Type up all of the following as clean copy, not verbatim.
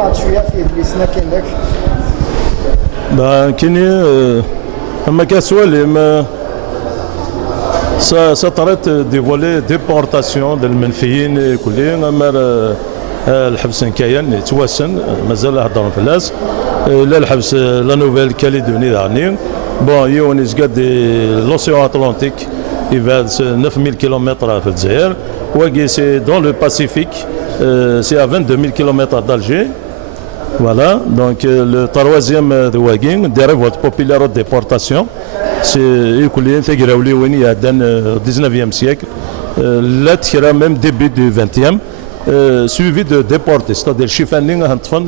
نعطي شويه في يدليسنا كاينك كاينين اما كسؤال ما سطرت دي فولي ديبورتاسيون ديال المنفيين كلين اما الحبس كاين تواسن مازال هضروا في الناس لا الحبس لا نوفيل كاليدوني داني بون يونس قد لوسيون اتلانتيك يبعد 9000 كيلومتر في الجزائر وكي سي دون لو باسيفيك سي ا 22000 كيلومتر دالجي Voilà, donc le troisième de Wagin, dérive populaire de déportation, c'est au 19e siècle, là même début du 20e, suivi de déportés, c'est-à-dire Chifaning, Hantfon,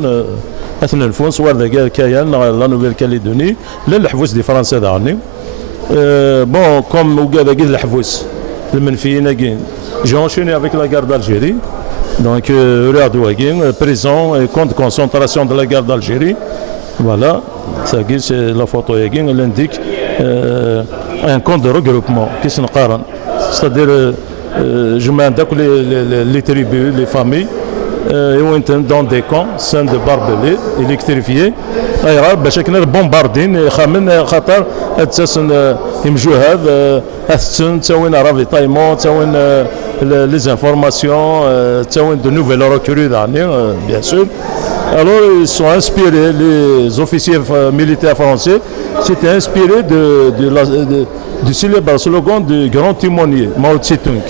Athnelfon, soit de guerre Kayan, la Nouvelle-Calédonie, le Hfous des Français d'Arni. Bon, comme Ougadagil le Hfous, le Menfien, j'ai enchaîné avec la guerre d'Algérie. Donc, prison et camp de concentration de la guerre d'Algérie. Voilà, ça c'est la photo. Elle indique un camp de regroupement qui se naqaran. C'est-à-dire, je m'indique les tribus, les familles, dans des camps, scènes de barbelés, électrifiés. باش كنا بومباردين خامن خاطر اساسا يمجوا هذا اساسا تساوين رافيتايمون تساوين لي زانفورماسيون تساوين دو نوفيل ريكرو داني بيان سور. Alors ils sont inspirés, les officiers militaires français s'étaient inspirés du célèbre slogan du grand timonier Mao Tse-tung.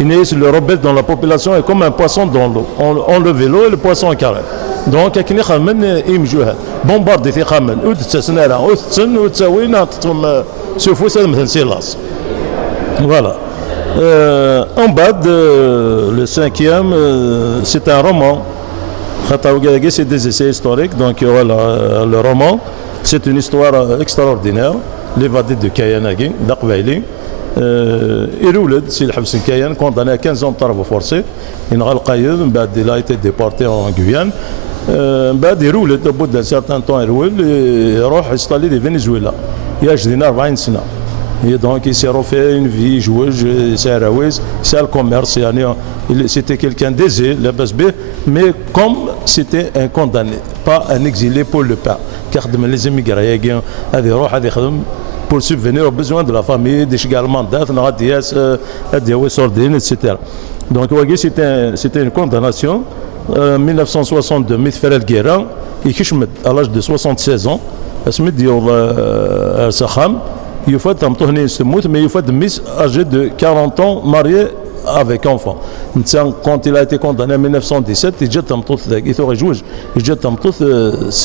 Il est le rebelle dans la population est comme un poisson dans l'eau. On levait l'eau et le poisson en carré. Donc كاين خامن يمجوا هذا بومباردي في خامن وتسنالا وتسن وتساوينا تتم شوفوا سال مثل سيلاس. Voilà. En bas le cinquième c'est un roman. C'est des essais historiques, donc voilà, le roman c'est une histoire extraordinaire. L'évadé de Kayanagi d'Aqbaili. يرولد سي الحبس كاين كونداني 15 ans de travaux forcés ينغى القايد من بعد il a été déporté en Guyane من بعد يرولد au bout d'un certain temps يروح يستالي دي فنزويلا يعيش دينا 40 سنه donc il s'est refait une vie joueuse c'est راويز c'est le commerce يعني c'était quelqu'un d'aisé لاباس به mais comme c'était un condamné pas un exilé pour le pain كيخدم لي زيميغرايا هذه يروح هذه يخدم pour subvenir aux besoins de la famille, des également etc. Donc c'était une condamnation. En 1962, Mitferel Guérin, à l'âge de 76 ans, il fait âgé de 40 ans, marié avec enfant. Quand il a été condamné en 1917, il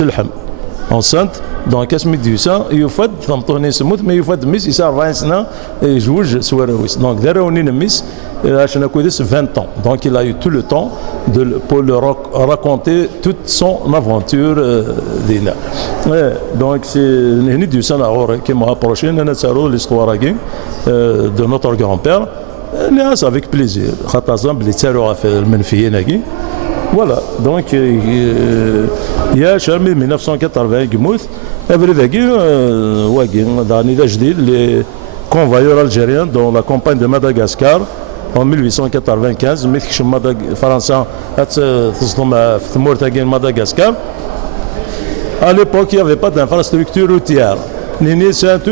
a enceinte donc اسمي ديوسا يفد ثمطوني سموت ما يفد ميس يسار 40 سنه يزوج سوارويس دونك دارووني نميس عشان كويس 20 ans donc il a eu tout le temps pour le raconter toute son aventure دينا donc c'est هني ديوسا نعور كيما ابروشين انا تسالو l'histoire de notre grand-père ناس avec plaisir خاطر زعما اللي تسالوها في المنفيين هكي. Voilà, donc il y a Charmi 1980 Gmouth, les convoyeurs algériens dans la campagne de Madagascar en 1895, Madagascar. À l'époque, il n'y avait pas d'infrastructure routière. C'est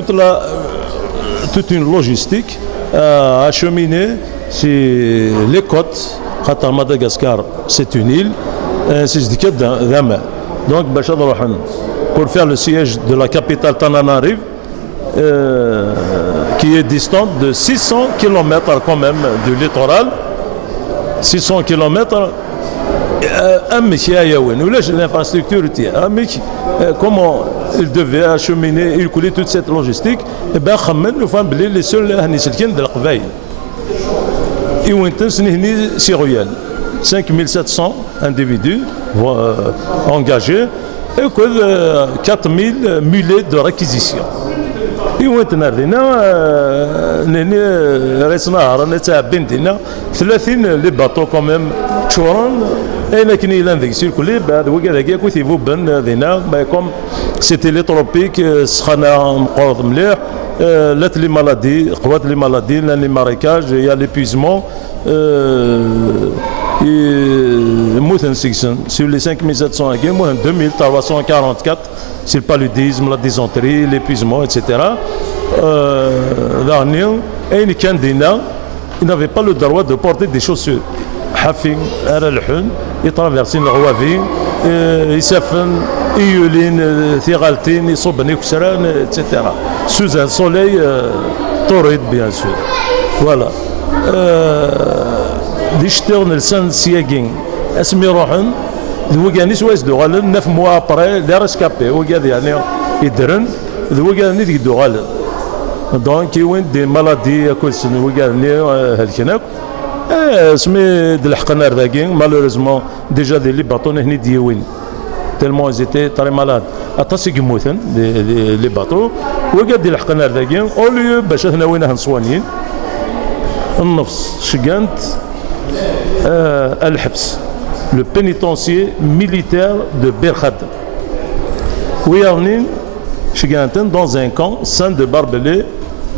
toute une logistique à acheminer sur les côtes. Madagascar, c'est une île, c'est donc pour faire le siège de la capitale Tananarive, qui est distante de 600 km quand même du littoral, 600 km. L'infrastructure comment il devait acheminer, il coulait toute cette logistique, et bien les seuls et où est syrienne 5700 individus engagés et 4000 mulets de réquisition. Et où est les bateaux quand même comme c'était les tropiques les maladies, les marécages, il y a l'épuisement. Mouten sur les 5700 il y a 2344, c'est le paludisme, la dysenterie, l'épuisement, etc. Ils n'avaient pas le droit de porter des chaussures. Hafing, ils traversent le Rouavi, ils s'affirment, ils yulin, Thigaltin, ils sont venus etc. Sous un soleil torride, bien sûr. Voilà. Des ch'teurs نلسان سياقين اسمي يروحن ذوقاني سوايس دوغالن 9 mois après les rescapés وقاد يعني يدرن ذوقاني ديك دوغالن دونك وين دي مالادي كل سنه وقالني هالكناك اسمي د الحقنا ذاكين مالوريزمون ديجا دي لي باطون هني ديوين تالمون زيتي تري مالاد اطاسي يموتن لي باطو وقاد دي الحقنا ذاكين اوليو باش هنا وين هنصوانيين النفس شقانت الحبس le pénitencier militaire de Berkhad. Oui, on dans un camp sein de Barbelé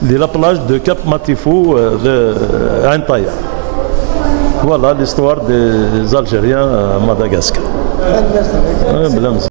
de la plage de Cap Matifou de Antaya. Voilà l'histoire des Algériens à Madagascar.